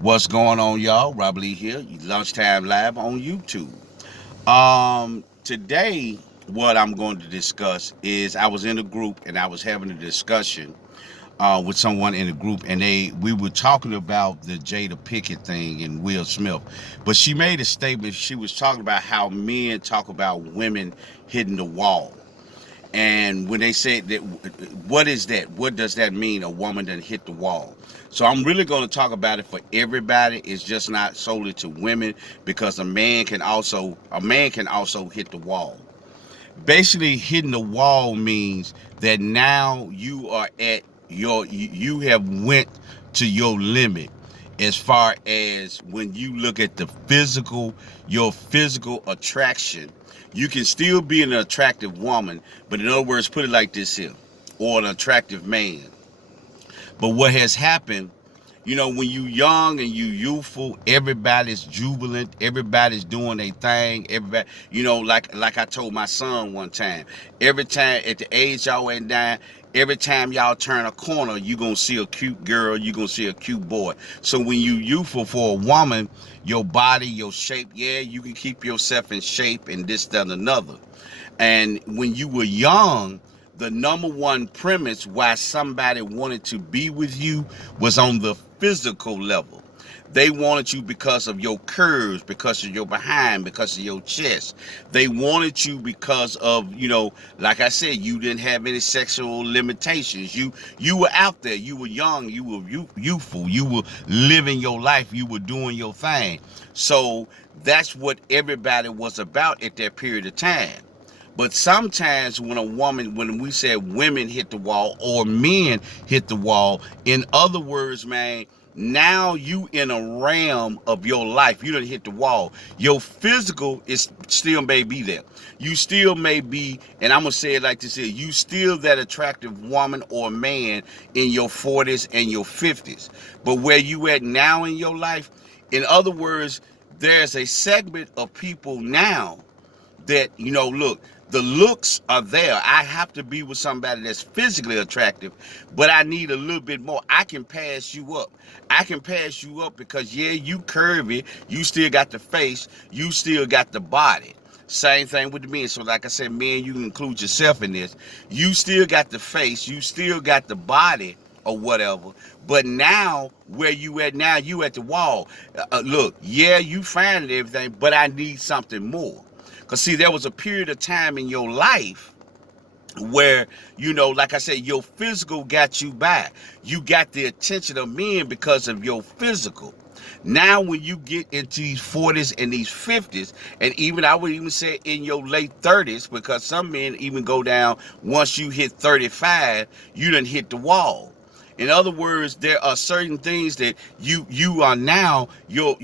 What's going on, y'all? Rob Lee here, Lunchtime Live on YouTube. Today, what I'm going to discuss is I was in a group and I was having a discussion with someone in the group, and we were talking about the Jada Pickett thing and Will Smith. But she made a statement. She was talking about how men talk about women hitting the wall. And when they say that, what is that? What does that mean? A woman that hit the wall. So I'm really going to talk about it for everybody. It's just not solely to women because a man can also hit the wall. Basically, hitting the wall means that now you are at you have went to your limit as far as when you look at your physical attraction. You can still be an attractive woman, but in other words, put it like this here, or an attractive man. But what has happened, when you young and you youthful, everybody's jubilant, everybody's doing their thing, everybody, like I told my son one time, every time at the age y'all went down, every time y'all turn a corner, you gonna see a cute girl, you gonna see a cute boy. So when you youthful for a woman, your body, your shape, yeah, you can keep yourself in shape and this, that, and another. And when you were young, the number one premise why somebody wanted to be with you was on the physical level. They wanted you because of your curves, because of your behind, because of your chest. They wanted you because of, like I said, you didn't have any sexual limitations. You were out there. You were young. You were youthful. You were living your life. You were doing your thing. So that's what everybody was about at that period of time. But sometimes when we say women hit the wall or men hit the wall, in other words, man, now you in a realm of your life. You done hit the wall. Your physical is still may be there. You still may be, and I'm gonna say it like this here, you still that attractive woman or man in your 40s and your 50s. But where you at now in your life, in other words, there's a segment of people now that, look, the looks are there. I have to be with somebody that's physically attractive, but I need a little bit more. I can pass you up. I can pass you up because, yeah, you curvy, you still got the face, you still got the body. Same thing with the men. So like I said, men, you can include yourself in this. You still got the face, you still got the body or whatever. But now, where you at now, you at the wall. Look, yeah, you find everything, but I need something more. Because, see, there was a period of time in your life where, like I said, your physical got you by. You got the attention of men because of your physical. Now, when you get into these 40s and these 50s, and even I would even say in your late 30s, because some men even go down once you hit 35, you done hit the wall. In other words, there are certain things that you are now your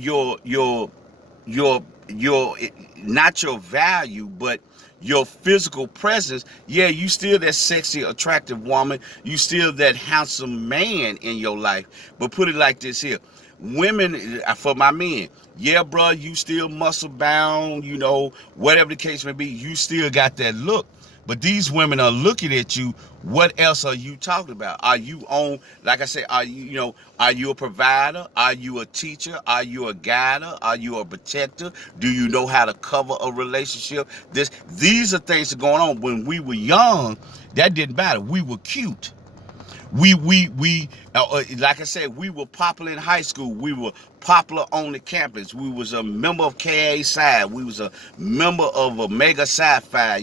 not your value, but your physical presence. Yeah, you still that sexy, attractive woman. You still that handsome man in your life. But put it like this here. Women, for my men, yeah, bro, you still muscle bound, whatever the case may be, you still got that look. But these women are looking at you. What else are you talking about? Are you on, like I said, are you a provider? Are you a teacher? Are you a guider? Are you a protector? Do you know how to cover a relationship? These are things that are going on. When we were young, that didn't matter. We were cute. Like I said, we were popular in high school. We were popular on the campus. We was a member of KA Psi. We was a member of Omega Sci-Fi.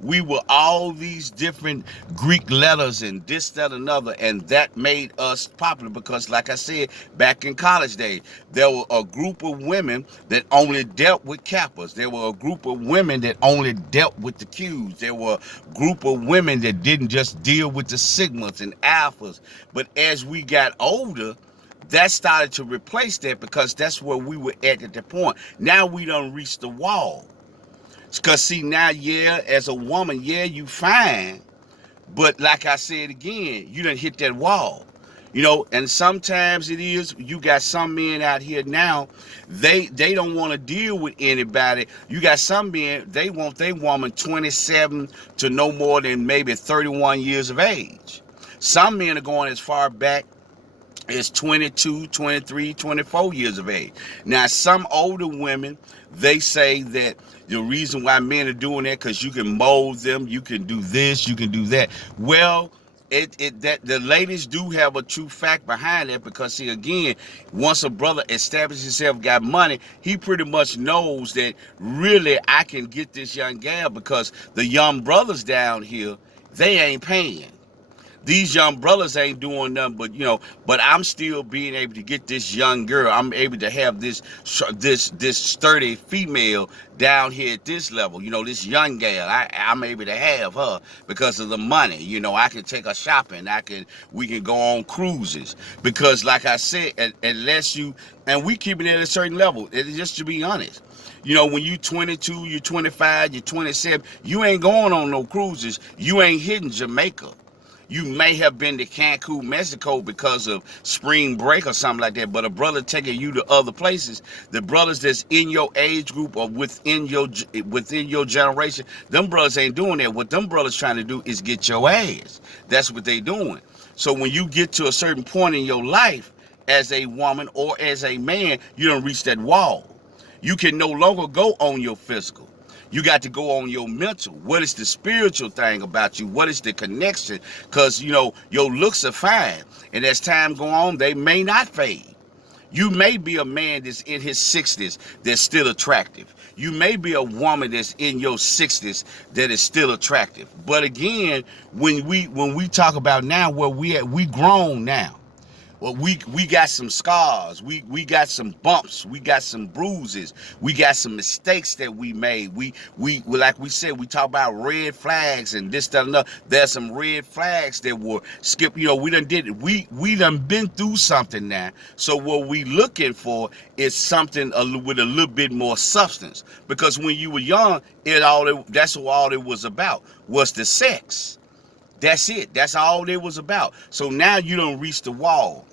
We were all these different Greek letters and this, that, another, and that made us popular because, like I said, back in college days, there were a group of women that only dealt with Kappas. There were a group of women that only dealt with the Qs. There were a group of women that didn't just deal with the Sigmas and Alphas. But as we got older, that started to replace that because that's where we were at the point. Now we done reached the wall. Because, see, now, yeah, as a woman, yeah, you fine. But like I said again, you done hit that wall. And sometimes it is, you got some men out here now, they don't want to deal with anybody. You got some men, they want their woman 27 to no more than maybe 31 years of age. Some men are going as far back is 22, 23, 24 years of age. Now, some older women, they say that the reason why men are doing that because you can mold them, you can do this, you can do that. Well, that the ladies do have a true fact behind that, because see, again, once a brother established himself, got money, he pretty much knows that really I can get this young gal, because the young brothers down here, they ain't paying. These young brothers ain't doing nothing but, but I'm still being able to get this young girl. I'm able to have this sturdy female down here at this level, this young gal. I'm able to have her because of the money. I can take her shopping. We can go on cruises, because like I said, unless you, and we keep it at a certain level, just to be honest. When you 22, you're 25, you're 27, you ain't going on no cruises. You ain't hitting Jamaica. You may have been to Cancun, Mexico because of spring break or something like that, but a brother taking you to other places, the brothers that's in your age group or within your generation, them brothers ain't doing that. What them brothers trying to do is get your ass. That's what they doing. So when you get to a certain point in your life as a woman or as a man, you don't reach that wall. You can no longer go on your physical. You got to go on your mental. What is the spiritual thing about you? What is the connection? Because, your looks are fine. And as time go on, they may not fade. You may be a man that's in his 60s that's still attractive. You may be a woman that's in your 60s that is still attractive. But again, when we talk about now where we at, we grown now. Well, we got some scars, we got some bumps, we got some bruises, we got some mistakes that we made. We like we said, we talk about red flags and this, that, and that. There's some red flags that were skipped. We done did it. We done been through something now. So what we looking for is something with a little bit more substance. Because when you were young, that's what all it was about, was the sex. That's it. That's all it was about. So now you don't reach the wall.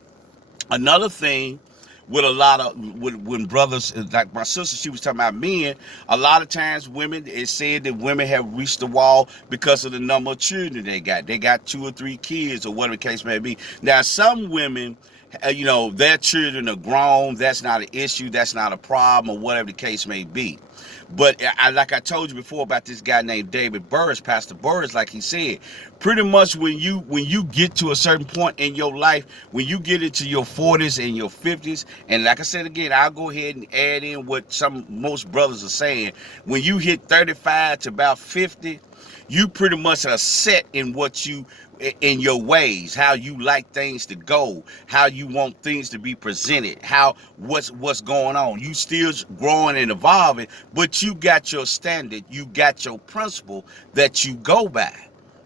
Another thing with when brothers, like my sister, she was talking about men, a lot of times women, it said that women have reached the wall because of the number of children they got. They got 2 or 3 kids or whatever the case may be. Now, some women, their children are grown. That's not an issue. That's not a problem, or whatever the case may be. But like I told you before about this guy named David Burris, Pastor Burris, like he said, pretty much when you get to a certain point in your life, when you get into your 40s and your 50s, and like I said again, I'll go ahead and add in what most brothers are saying. When you hit 35 to about 50, you pretty much are set in in your ways, how you like things to go, how you want things to be presented, what's going on. You still growing and evolving, but you got your standard, you got your principle that you go by.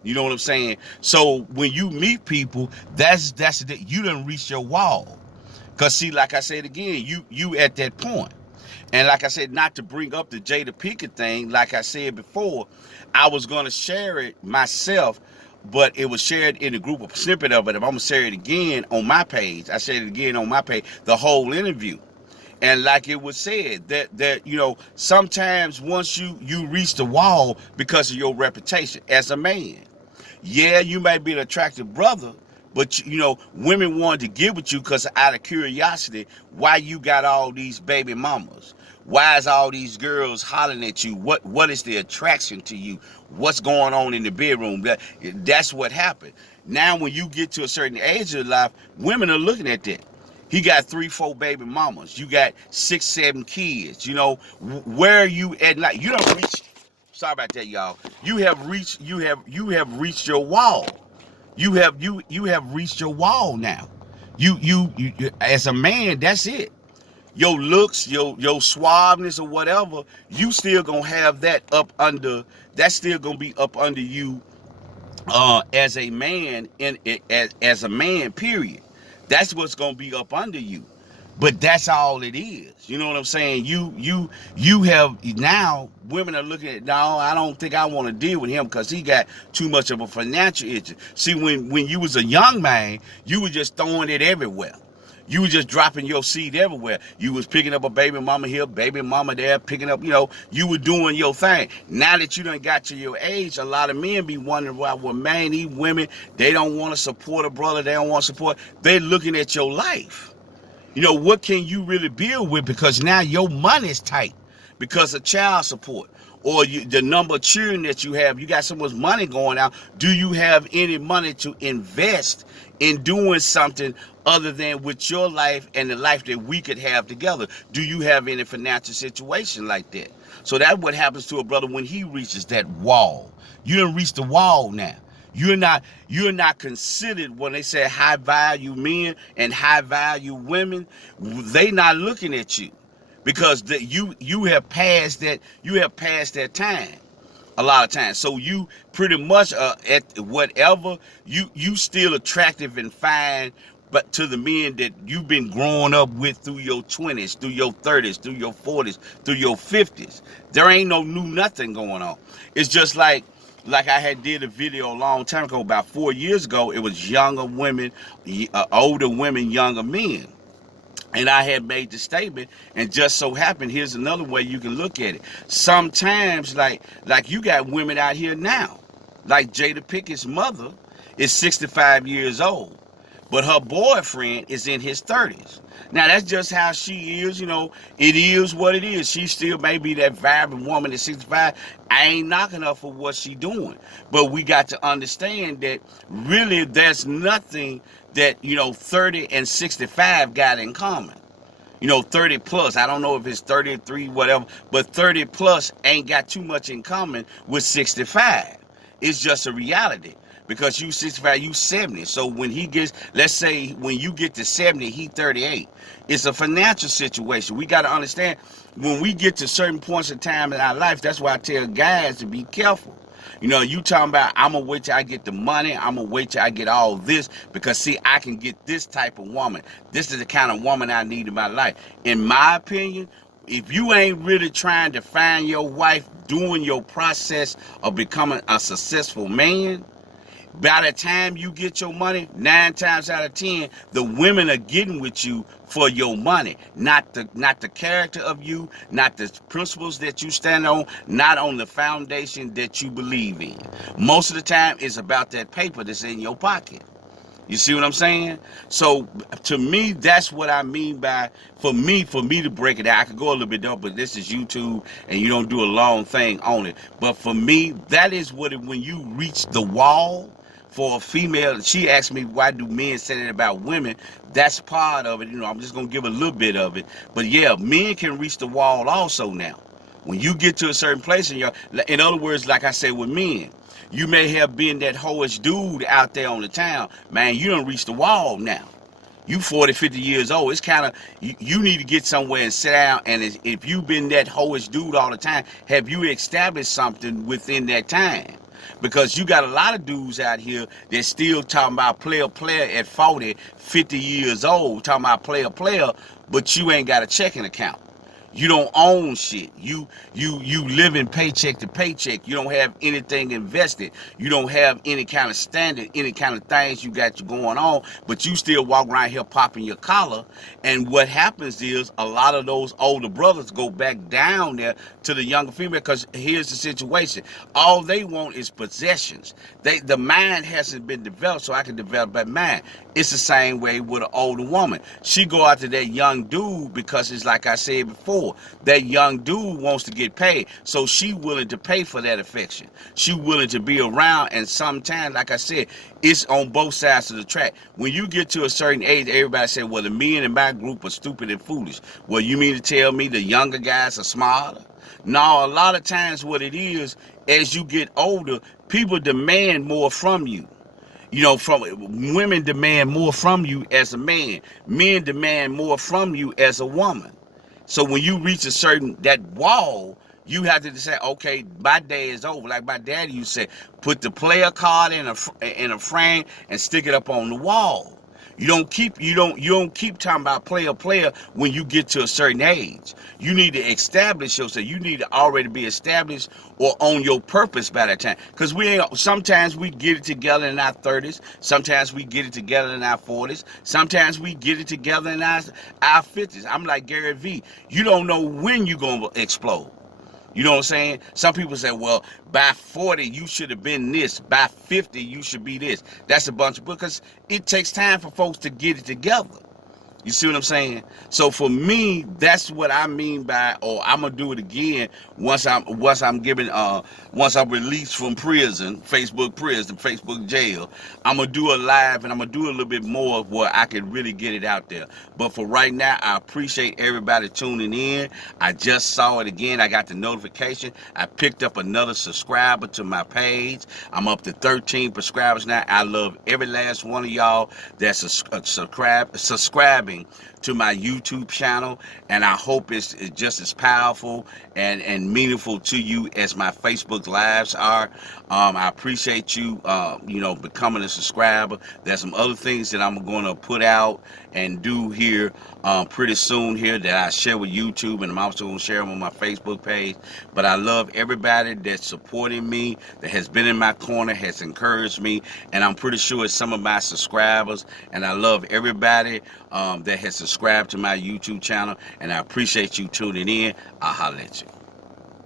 You know what I'm saying? So when you meet people, you done reach your wall. Cause see, like I said again, you at that point. And like I said, not to bring up the Jada Pinkett thing, like I said before, I was going to share it myself, but it was shared in a group, of snippet of it. If I'm going to share it again on my page, I shared it again on my page, the whole interview. And like it was said, that sometimes once you reach the wall because of your reputation as a man. Yeah, you might be an attractive brother, but women wanted to get with you because out of curiosity, why you got all these baby mamas? Why is all these girls hollering at you? What is the attraction to you? What's going on in the bedroom? That's what happened. Now when you get to a certain age of life, women are looking at that. He got 3, 4 baby mamas. You got 6, 7 kids. Where are you at night? You don't reach. Sorry about that, y'all. You have reached your wall. You have reached your wall now. You as a man, that's it. Your looks, your suaveness or whatever, you still gonna have that up under. That's still gonna be up under you as a man as a man. Period. That's what's gonna be up under you. But that's all it is. You know what I'm saying? You have now, women are looking at, no, I don't think I want to deal with him because he got too much of a financial issue. See, when you was a young man, you were just throwing it everywhere. You was just dropping your seed everywhere. You was picking up a baby mama here, baby mama there, picking up, you were doing your thing. Now that you done got to your age, a lot of men be wondering why, well, man, these women, they don't want to support a brother, they don't want to support. They're looking at your life. What can you really build with? Because now your money's tight because of child support or the number of children that you have. You got so much money going out. Do you have any money to invest in doing something other than with your life and the life that we could have together? Do you have any financial situation like that? So that's what happens to a brother when he reaches that wall. You done reached the wall now. You're not considered when they say high value men and high value women. They not looking at you because you have passed that time a lot of times. So you pretty much at whatever you still attractive and fine, but to the men that you've been growing up with through your 20s, through your 30s, through your 40s, through your 50s, there ain't no new nothing going on. It's just like I had did a video a long time ago, about 4 years ago. It was younger women, older women, younger men. And I had made the statement, and just so happened, here's another way you can look at it. Sometimes, like you got women out here now, like Jada Pickett's mother is 65 years old, but her boyfriend is in his 30s. Now, that's just how she is, it is what it is. She still may be that vibrant woman at 65. I ain't knocking her for what she doing. But we got to understand that really there's nothing that, 30 and 65 got in common. 30 plus, I don't know if it's 33, whatever, but 30 plus ain't got too much in common with 65. It's just a reality. Because you 65, you 70. So when he gets, let's say when you get to 70, he 38. It's a financial situation. We got to understand when we get to certain points in time in our life, that's why I tell guys to be careful. You talking about, I'm going to wait till I get the money. I'm going to wait till I get all this because, see, I can get this type of woman. This is the kind of woman I need in my life. In my opinion, if you ain't really trying to find your wife doing your process of becoming a successful man, by the time you get your money, 9 times out of 10, the women are getting with you for your money, not the character of you, not the principles that you stand on, not on the foundation that you believe in. Most of the time, it's about that paper that's in your pocket. You see what I'm saying? So to me, that's what I mean by, for me to break it down. I could go a little bit deeper, but this is YouTube and you don't do a long thing on it. But for me, that is what when you reach the wall for a female. She asked me, why do men say that about women? That's part of it. I'm just going to give a little bit of it. But yeah, men can reach the wall also now. When you get to a certain place in other words, like I said with men, you may have been that hoish dude out there on the town. Man, you don't reach the wall now. You 40, 50 years old. It's kind of, you need to get somewhere and sit down. And if you've been that hoish dude all the time, have you established something within that time? Because you got a lot of dudes out here that still talking about player at 40, 50 years old, talking about player, but you ain't got a checking account. You don't own shit. You living paycheck to paycheck. You don't have anything invested. You don't have any kind of standard, any kind of things you got going on, but you still walk around here popping your collar. And what happens is a lot of those older brothers go back down there to the younger female because here's the situation. All they want is possessions. The mind hasn't been developed, so I can develop that mind. It's the same way with an older woman. She go out to that young dude because it's like I said before, that young dude wants to get paid. So she willing to pay for that affection. She willing to be around, and sometimes, like I said, it's on both sides of the track. When you get to a certain age, everybody say, well, the men in my group are stupid and foolish. Well, you mean to tell me the younger guys are smarter? No, a lot of times what it is, as you get older, people demand more from you. From women demand more from you as a man. Men demand more from you as a woman. So when you reach that wall, you have to say, okay, my day is over. Like my daddy used to say, put the player card in a frame and stick it up on the wall. You don't keep talking about player when you get to a certain age. You need to establish yourself. You need to already be established or on your purpose by that time. Because sometimes we get it together in our 30s, sometimes we get it together in our 40s, sometimes we get it together in our 50s. I'm like Gary Vee. You don't know when you're gonna explode. You know what I'm saying? Some people say, well, by 40, you should have been this. By 50, you should be this. That's a bunch of, because it takes time for folks to get it together. You see what I'm saying? So for me, that's what I mean by, or I'm gonna do it again once I'm released from prison, Facebook jail. I'm gonna do a live, and I'm gonna do a little bit more where I can really get it out there. But for right now, I appreciate everybody tuning in. I just saw it again. I got the notification. I picked up another subscriber to my page. I'm up to 13 subscribers now. I love every last one of y'all that's subscribing to my YouTube channel, and I hope it's just as powerful and meaningful to you as my Facebook lives are. I appreciate you, becoming a subscriber. There's some other things that I'm going to put out and do here pretty soon here that I share with YouTube, and I'm also going to share them on my Facebook page. But I love everybody that's supporting me, that has been in my corner, has encouraged me, and I'm pretty sure it's some of my subscribers. And I love everybody that has subscribed to my YouTube channel, and I appreciate you tuning in. I'll holler at you.